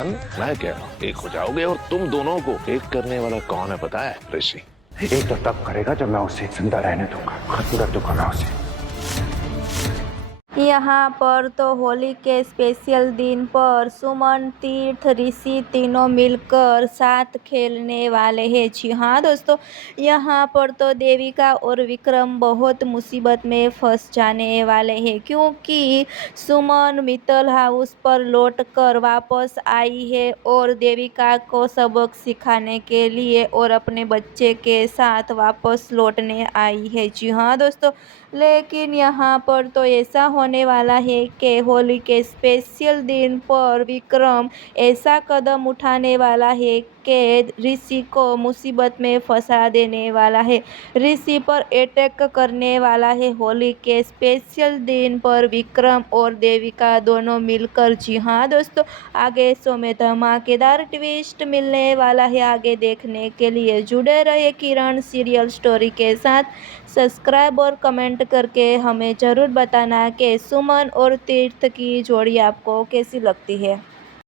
मैं कह रहा हूँ एक हो जाओगे और तुम दोनों को एक करने वाला कौन है पता है? ऋषि। एक तो तब करेगा जब मैं उसे जिंदा रहने दूंगा, खतरा दूंगा उसे। यहाँ पर तो होली के स्पेशल दिन पर सुमन, तीर्थ, ऋषि तीनों मिलकर साथ खेलने वाले हैं। जी हाँ दोस्तों, यहाँ पर तो देविका और विक्रम बहुत मुसीबत में फंस जाने वाले हैं, क्योंकि सुमन मित्तल हाउस पर लौट कर वापस आई है और देविका को सबक सिखाने के लिए और अपने बच्चे के साथ वापस लौटने आई है। जी हाँ दोस्तों, लेकिन यहाँ पर तो ऐसा होने वाला है कि होली के स्पेशल दिन पर विक्रम ऐसा कदम उठाने वाला है कि ऋषि को मुसीबत में फंसा देने वाला है, ऋषि पर अटैक करने वाला है। होली के स्पेशल दिन पर विक्रम और देविका दोनों मिलकर। जी हाँ दोस्तों, आगे शो में धमाकेदार ट्विस्ट मिलने वाला है। आगे देखने के लिए जुड़े रहे किरण सीरियल स्टोरी के साथ। सब्सक्राइब और कमेंट करके हमें ज़रूर बताना कि सुमन और तीर्थ की जोड़ी आपको कैसी लगती है।